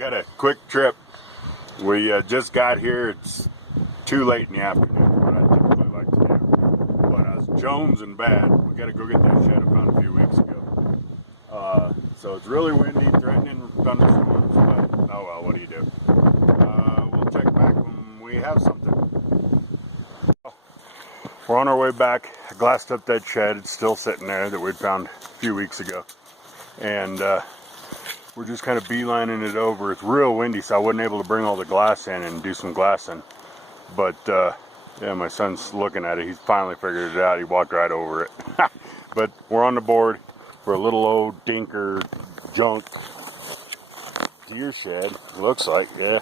Got a quick trip. We just got here. It's too late in the afternoon, what I typically like to do. But I was jonesing bad. We got to go get that shed I found a few weeks ago. So it's really windy, threatening thunderstorms, but oh well, what do you do? We'll check back when we have something. We're on our way back. I glassed up that shed. It's still sitting there that we'd found a few weeks ago. And we're just kind of beelining it over. It's real windy, so I wasn't able to bring all the glass in and do some glassing. But yeah, my son's looking at it. He's finally figured it out. He walked right over it. But we're on the board for a little old dinker junk deer shed. Looks like, yeah,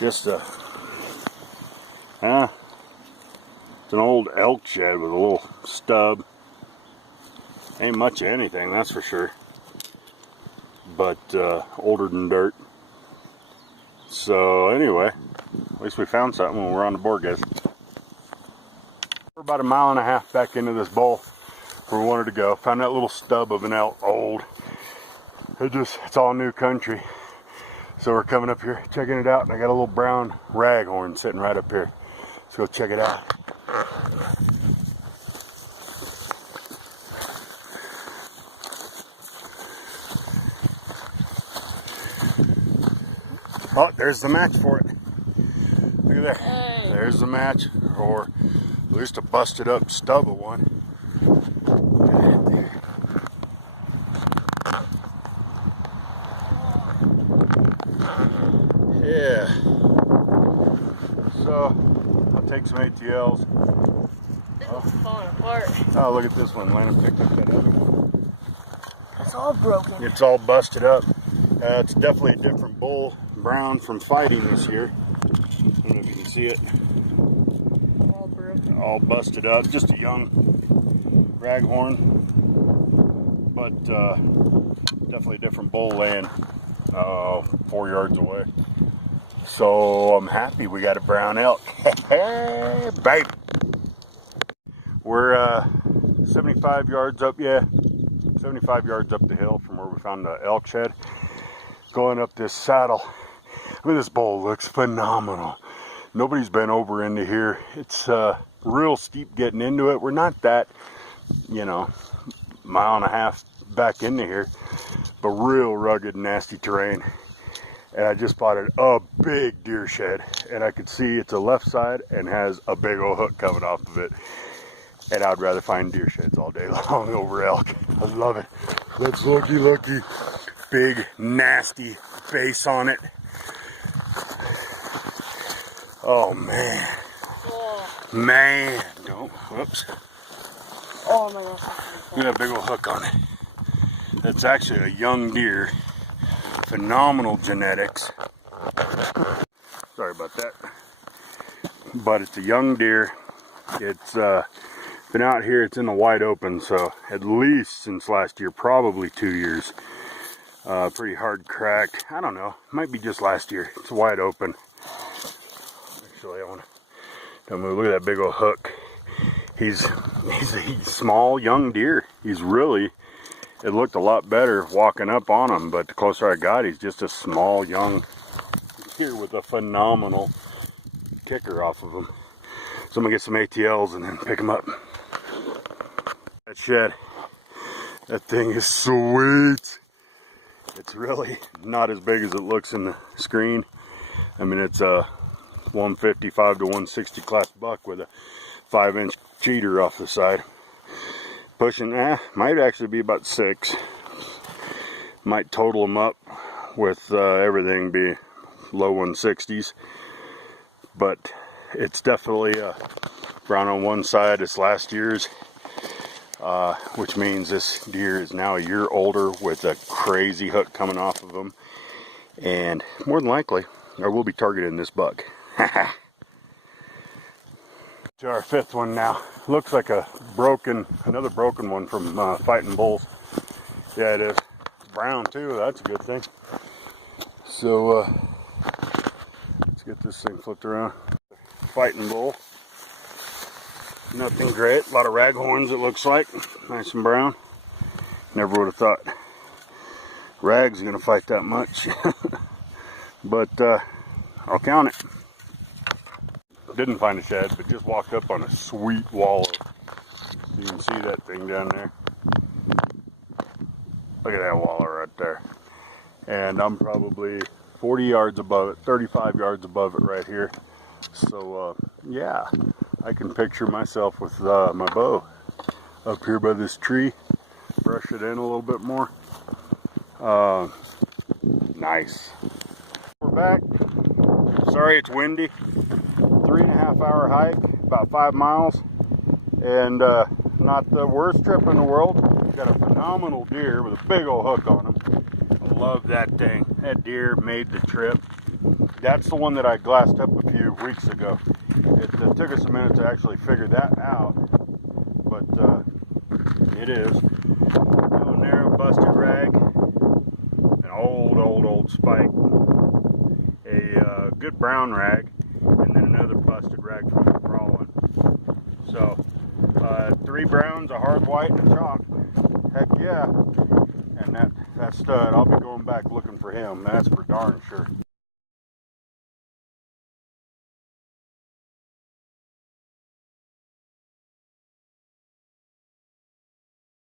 just a it's an old elk shed with a little stub. Ain't much of anything, that's for sure. But older than dirt. So anyway, at least we found something when we're on the board, guys. We're about 1.5 miles back into this bowl where we wanted to go. Found that little stub of an elk, old. It's all new country. So we're coming up here, checking it out, and I got a little brown raghorn sitting right up here. Let's go check it out. Oh, there's the match for it. Look at there. Hey. There's the match, or at least a busted up stub of one. Right there. Yeah. So, I'll take some ATLs. This one's falling apart. Oh, look at this one. Lana picked up that other one. It's all broken. It's all busted up. It's definitely a different bull. Brown from fighting this year. I don't know if you can see it. All broken. All busted up. Just a young raghorn. But definitely a different bull laying 4 yards away. So I'm happy we got a brown elk. Hey, baby. We're 75 yards up, 75 yards up the hill from where we found the elk shed. Going up this saddle. I mean, this bull looks phenomenal. Nobody's been over into here. It's real steep getting into it. We're not that, 1.5 miles back into here, but real rugged, nasty terrain. And I just spotted a big deer shed, and I could see it's a left side and has a big old hook coming off of it. And I'd rather find deer sheds all day long over elk. I love it. Let's looky. Big, nasty face on it. Oh, man. Oh. Man. Don't, whoops. Oh, my gosh. Look at that big old hook on it. That's actually a young deer. Phenomenal genetics. Sorry about that. But it's a young deer. It's been out here. It's in the wide open, so at least since last year, probably 2 years. Pretty hard cracked. I don't know. Might be just last year. It's wide open. Actually, I want to move. Look at that big old hook. He's a small young deer. He's really. It looked a lot better walking up on him, but the closer I got, he's just a small young deer with a phenomenal kicker off of him. So I'm gonna get some ATLs and then pick them up. That shed. That thing is sweet. It's really not as big as it looks in the screen. I mean, it's a 155 to 160 class buck with a 5-inch cheater off the side. Pushing, might actually be about 6. Might total them up with everything be low 160s. But it's definitely brown on one side. It's last year's. Which means this deer is now a year older with a crazy hook coming off of him. And more than likely, I will be targeting this buck. To our 5th one now. Looks like another broken one from fighting bulls. Yeah, it is. Brown too, that's a good thing. So, let's get this thing flipped around. Fighting bull. Nothing great. A lot of raghorns, it looks like. Nice and brown. Never would have thought rags are going to fight that much. but I'll count it. Didn't find a shed, but just walked up on a sweet wallow. You can see that thing down there. Look at that wallow right there. And I'm probably 40 yards above it, 35 yards above it right here. So yeah, I can picture myself with my bow up here by this tree. Brush it in a little bit more. Nice. We're back. Sorry it's windy. 3.5 hour hike, about 5 miles. And not the worst trip in the world. Got a phenomenal deer with a big old hook on him. I love that thing. That deer made the trip. That's the one that I glassed up a few weeks ago. It took us a minute to actually figure that out, but it is. A narrow busted rag, an old spike, a good brown rag, and then another busted rag from the crawling. So 3 browns, a hard white, and a chalk. Heck yeah. And that stud, I'll be going back looking for him. That's for darn sure.